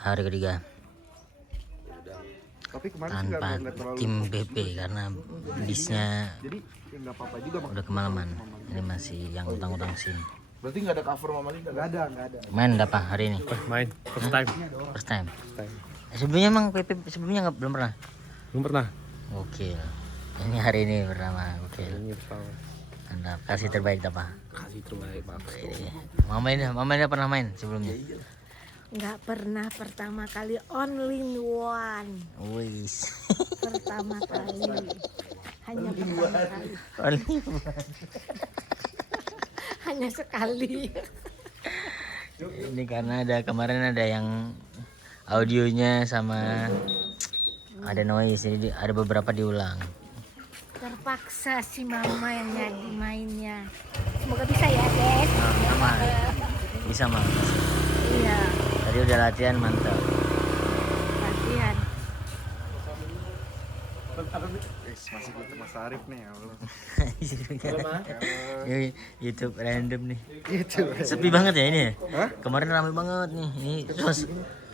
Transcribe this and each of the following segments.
hari ketiga Tapi kemarin tanpa tim BP karena bisnya jadi nggak apa-apa juga udah kemalaman. Ini masih yang utang-utang SIM. berarti nggak ada cover Mama Linda? Nggak ada. Main apa hari ini? Main first time. First time. Sebelumnya emang PP sebelumnya belum pernah. Belum pernah. Gokil. Ini hari ini pertama. Gokil. Ini pertama. Anda kasih terbaik apa? Kasih terbaik Pak. Mama ini pernah main sebelumnya? Nggak pernah, pertama kali only one. Wis. Pertama kali. Hanya pertama kali. Only Hanya sekali. ini karena kemarin ada yang audionya sama ada noise, jadi ada beberapa diulang. Terpaksa si mama yang jadi mainnya. Semoga bisa ya, Des. Sama. Bisa mah. Iya, Tadi udah latihan mantap. latihan. Masih kita Mas Arif nih ya Allah. YouTube random nih. Itu. Sepi banget ya ini ya? Hah? Kemarin ramai banget nih. Ini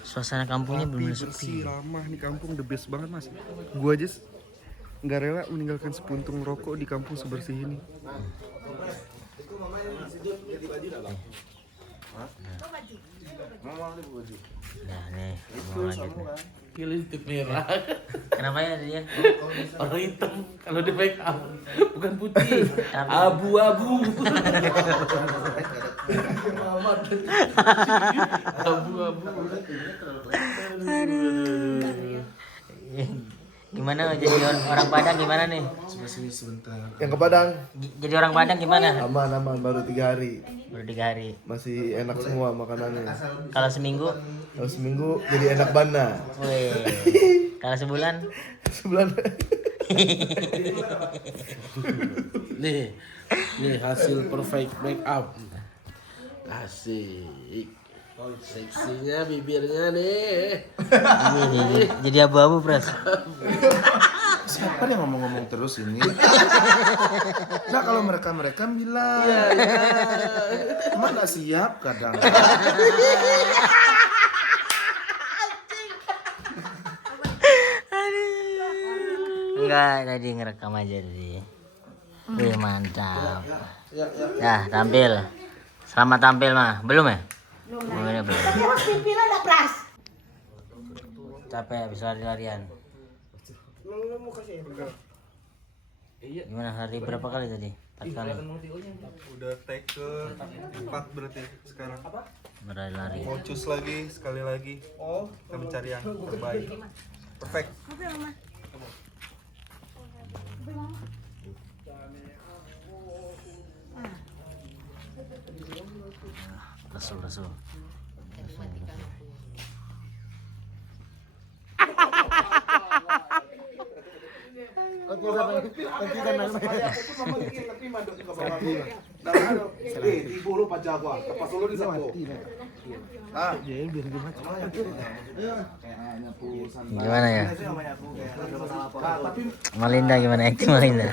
suasana kampungnya benar sepi. Ramah nih kampung the best banget Mas. Gua aja nggak rela meninggalkan sepuntung rokok di kampung sebersih ini. Nah nih, mau lanjut nih. Pilih titik merah. Kenapa ya dia? Orang hitam kalau di make up bukan putih. Abu-abu. Abu-abu. Gimana jadi orang Padang gimana nih? Sini sebentar. Yang ke Padang Jadi orang Padang gimana? Aman baru 3 hari. Baru 3 hari. Masih enak semua makanannya. Kalau seminggu? Kalau seminggu jadi enak bana. Wih. Kalau sebulan? Sebulan. Nih hasil perfect make up. Asik. Seksinya bibirnya nih. Jadi abu-abu, Pras. Siapa yang ngomong-ngomong terus ini? Nah kalau mereka bilang, emang nggak siap kadang. Enggak, tadi ngerekam aja tadi. Wih, mantap. Ya, tampil. Selamat tampil mah. Belum ya? Belum. Terus pipila ada pras. Capek habis lari-larian. Gimana hari berapa kali tadi? 4 kali. Udah take ke 4 berarti sekarang. Berlari-lari. Mau cus lagi sekali lagi. Kita mencari yang terbaik. Perfect. Mobil mama. Rasul. Gimana ya? Malinda gimana acting Malinda?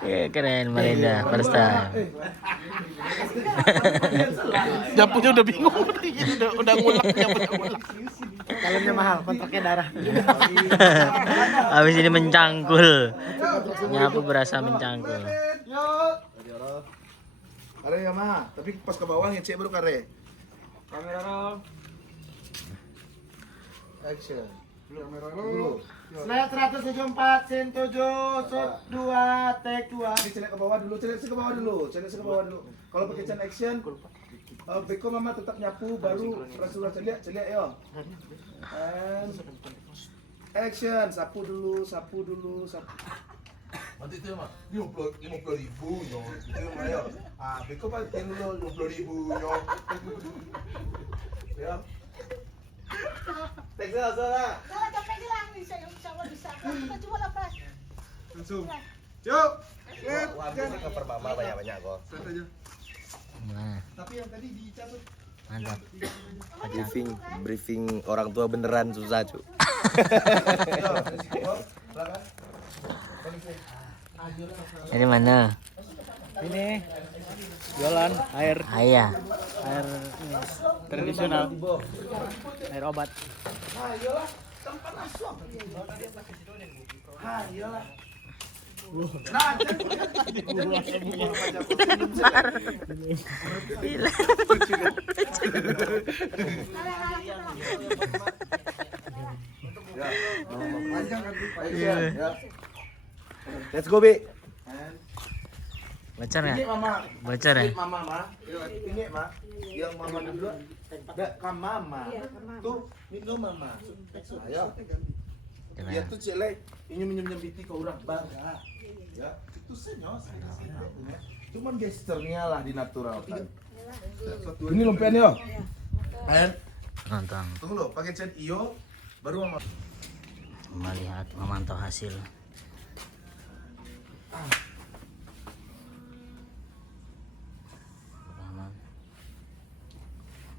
Ya, keren Malinda, first time. Nyapunya udah bingung. Udah ngulang nyapunya. Dalamnya mahal, kontraknya darah. Habis ini mencangkul. Nyapu berasa mencangkul. Kare ya mah, tapi pas ke bawah ngecek baru kare. Kamera roll. Action. Kamera roll. Slide 174, scene 7, shot 2, take 2. Ini celek ke bawah dulu, celek ke bawah dulu. Kalau pakai chan action, Beko mama tetap nyapu, baru Rasulullah celek yo. And action, sapu dulu. Nanti itu mah 50.000 yo. Itu mah yo. Beko pakai dulu 50.000 yo. Ya. Teksa salah. Kalau capek hilang bisa. Kita cuma lepas. Langsung. Yuk. Cover mama banyak kok. Set aja. Gimana? Tapi yang tadi dicabut. Mantap. Briefing orang tua beneran susah, cu. Ini mana? Ini jualan air Ayah. ini, tradisional, air obat. Let's go, Bi. Bocor ya? Mama. Bocor ya? Mama, Ma. Ini, Ma. Yang Mama dulu. Enggak, kan Mama. Tuh, minum Mama. Ayo. Dia tuh celek, minum biti ke orang bangga. Ya, itu senyos. Cuman gesturnya lah dinaturalkan. Ini lumpian yo. Ayan. Nonton. Tunggu lo, pakai chat iyo baru Mama. Melihat, memantau hasil. Rahman.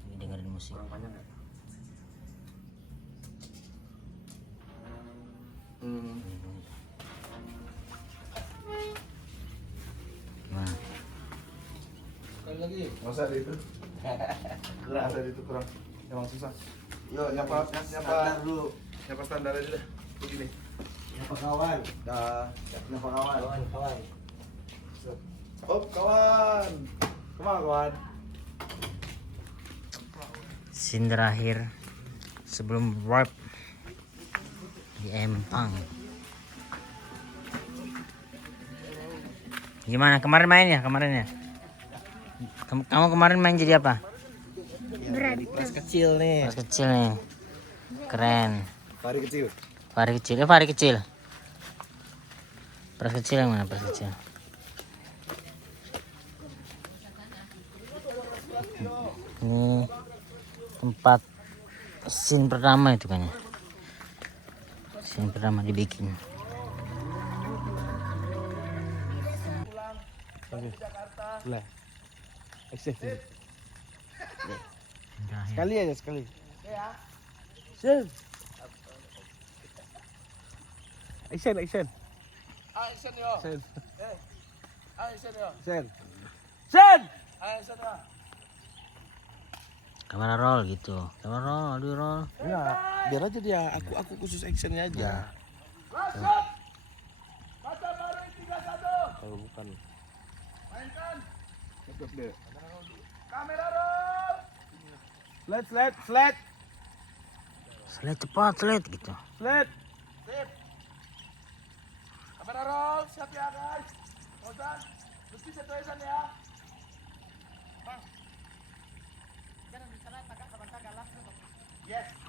Ini dengerin musik. Gimana? Sekali lagi. Masa ada itu? Kurang ada itu kurang. Emang susah. Yo, nyapa dulu. Nyapa standar aja deh. Begini. Nyapa kawan. Dah, nyapa kawan. Kawan. Oh, kawan. Kemana kawan? Scene terakhir sebelum warp di Empang. Gimana kemarin main ya? Kamu kemarin main jadi apa? Berantem. Kecil nih. Pas kecil nih. Keren. Fahri kecil. Fahri kecil. Fahri kecil. Pas kecil yang mana? Pas kecil. Ini tempat scene pertama itu kan ya. Scene pertama dibikin. Lah. Action. Terakhir. Sekali aja sekali. Action. Action. Action yo. Action. Action yo. Action. Action. Action yo. Kamera roll gitu. Kamera roll, aduh roll. Ya, biar aja dia. Aku khusus actionnya aja. Kalau bukan. Kamera roll. Slide. Slide cepat, slide gitu. Slide. Sip. Kamera roll, siap ya guys. Ozan, mesti setuaisan ya.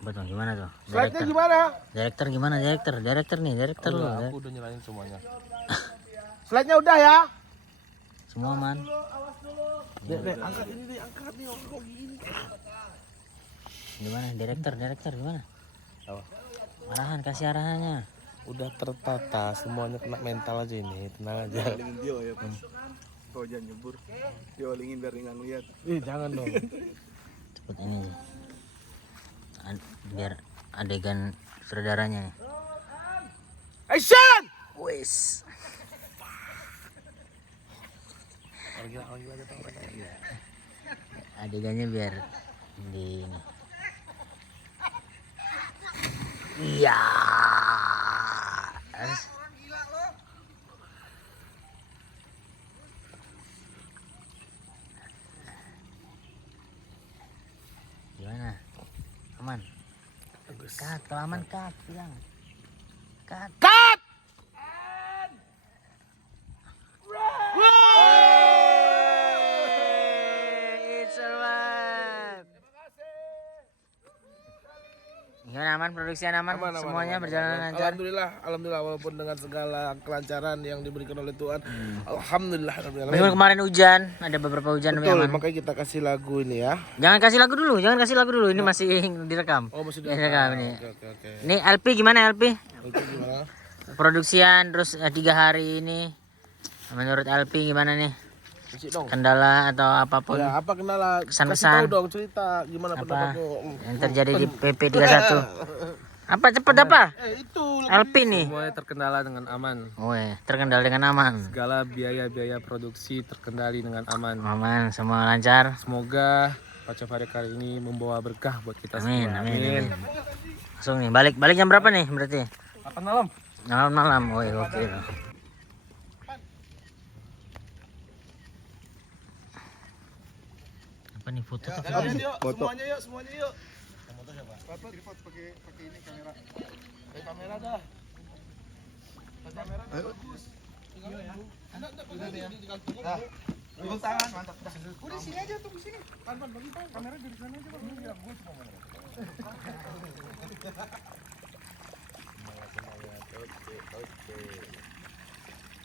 Betul gimana tuh? Slide-nya gimana? Director gimana? Director nih, director lu. Aku udah nyalain semuanya. Slide-nya udah ya. Semua man. Dek, angkat ini deh, angkat nih kok gini. Gimana? Director gimana? Apa? Arahan, kasih arahannya. Udah tertata, semuanya kena mental aja ini, tenang aja. Olingin dia ya pas. Kau jangan nyebur. Dia olingin biar nggak ngeliat. Jangan dong. Cepet ini. Biar adegan saudaranya nih. Action! Wes. Adegannya biar di ini. Iya. Gimana? Aman. Cut, kalau aman cut, bilang. Cut. Cut! It's alive. Gimana aman, produksinya aman, semuanya berjalan lancar. Alhamdulillah walaupun dengan segala kelancaran yang diberikan oleh Tuhan. Alhamdulillah. Meskipun kemarin hujan, ada beberapa hujan. Betul, aman. makanya kita kasih lagu ini ya. Jangan kasih lagu dulu. Ini masih direkam. Oh, masih direkam ini. Oke. Ini LP gimana LP? Itu gimana? Produksian terus 3 hari ini. Menurut LP gimana nih? Kasih dong. Kendala atau apapun Ya, apa kendala? Kesan-kesan. Kasih tahu dong, cerita gimana apa pendapatmu. yang terjadi di PP 31? Apa cepet apa? Itu Alpin nih. Semuanya terkendala dengan aman. Weh, terkendali dengan aman. Segala biaya-biaya produksi terkendali dengan aman. Aman, semua lancar. Semoga Pacafari kali ini membawa berkah buat kita Amin, semua. amin, amin. Langsung nih, balik jam berapa nih berarti? 8 malam. Malam. Woi, oke. Apa nih foto tuh? semuanya yuk. Foto pakai ini kamera. Kamera dah. Tepuk tangan, mantap. Udah sini aja tuh, sini. Pan bagi Pan, kamera dari sana aja Pan. Lu bilang gua cuma mau.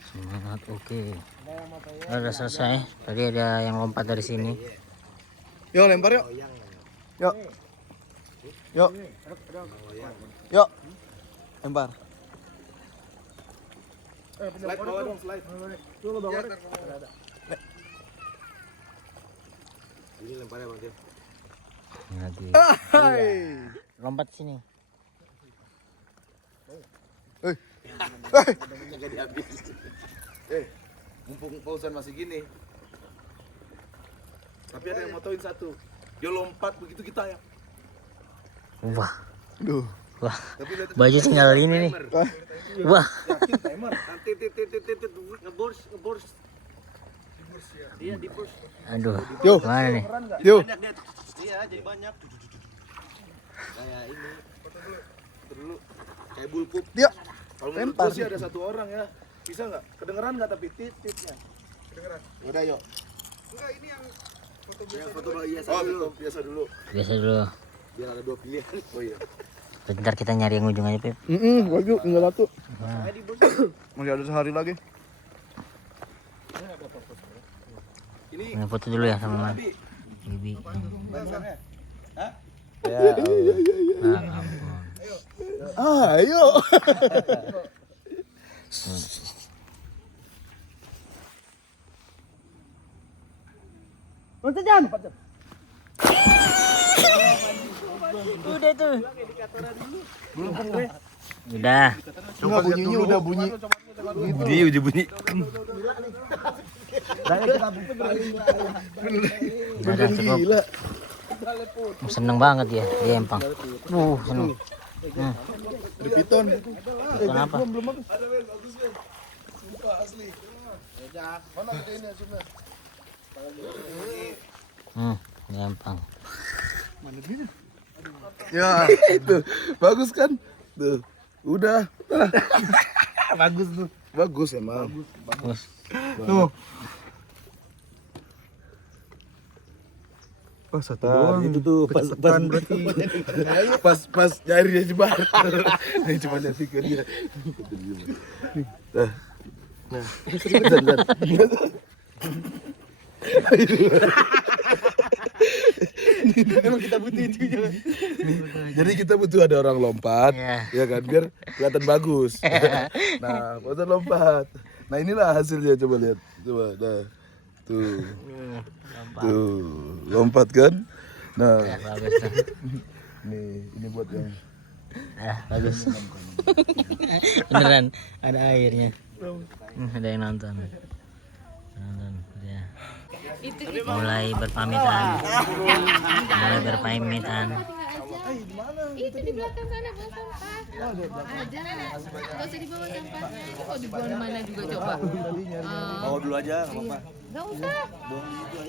Semangat, oke. Udah selesai. Tadi ada yang lompat dari sini. Yuk lempar yuk. Yuk. Yuk. Yuk. Lempar. Slide bawah dong, slide. Ini lemparnya Bang Tio. Lagi. Lompat sini. Enggak dihabis. Mumpung pausan masih gini. Tapi ada yang motoin satu. Dia lompat begitu kita ya. Wah. Duh. Wah. Tapi lihat Baju tinggal ini nih. Wah. yakin timer. Nanti ngebors. Iya di push. Aduh. Yo. Mana nih? Yuk. Banyak dia. Iya, jadi banyak. Kayak ini. Foto dulu. Kayak bulkup. Dia. Kalau menurut Lempar. gua sih ada satu orang ya. Bisa nggak? Kedengeran nggak tapi titipnya? Kedengeran. Udah yuk. Enggak, ini yang foto biasa. Yang foto biasa dulu. Biasa dulu. Biasa dulu. Biar ada 2 pilihan. Oh iya. Bentar kita nyari yang ujung aja, Pip. Baju tinggal satu. Wah. Masih ada sehari lagi. Ini Ini foto dulu ya sama Man. Abi. Bibi. Bangsanya. Hah? Nah, ampun. Ayo. Udah tuh. Udah. Enggak bunyinya udah bunyi. Dia udah bunyi. Udah cukup. Seneng banget ya di Empang. Seneng. Ada piton. Kenapa? Di Empang. Ya, itu bagus kan? Tuh, udah. Bagus tuh. Bagus emang. Bagus. Tuh. Oh, satu doang. Itu tuh pas berarti. pas nyari dia jebar. Ini cuma nyatikan dia. Nah. Emang kita butuh itu juga. Jadi kita butuh ada orang lompat, ya kan, biar kelihatan bagus. Nah, foto lompat. Nah inilah hasilnya, coba lihat, coba, nah, tuh, tuh, lompat kan. Nah, Bagus tuh. ini buat yang Bagus. Beneran ada airnya. Ada yang nonton. Ya. Mulai berpamitan. Itu di belakang sana bawa sampah. Ada. Nggak usah dibawa sampahnya. Kok dibawa mana juga coba? bawa dulu aja, nggak apa-apa. Nggak usah.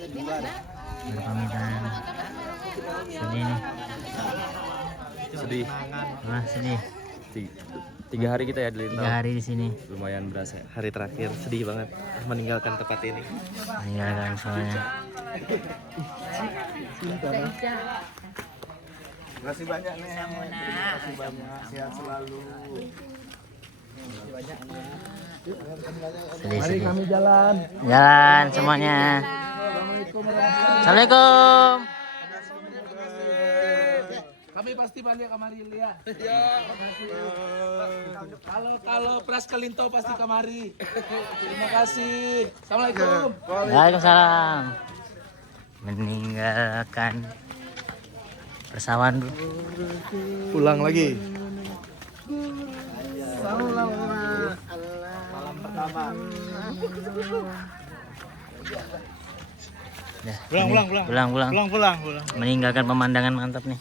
Di mana? Berpamitan. Sedih nih. Sedih. Wah, sedih. 3 hari kita ya di 3 hari di sini. Lumayan berasa. Hari terakhir sedih banget meninggalkan tempat ini. Meninggalkan soalnya. Terima kasih banyak nih. Terima kasih banyak. Sehat selalu. Sedih. Kami jalan. Jalan semuanya. Assalamualaikum. Kami pasti balik kamari ya. Kalau Pras Kelinto pasti kamari. Terima kasih. Assalamualaikum. Waalaikumsalam. Meninggalkan persawahan dulu. pulang lagi. Malam pertama. Pulang. Meninggalkan pemandangan mantap nih.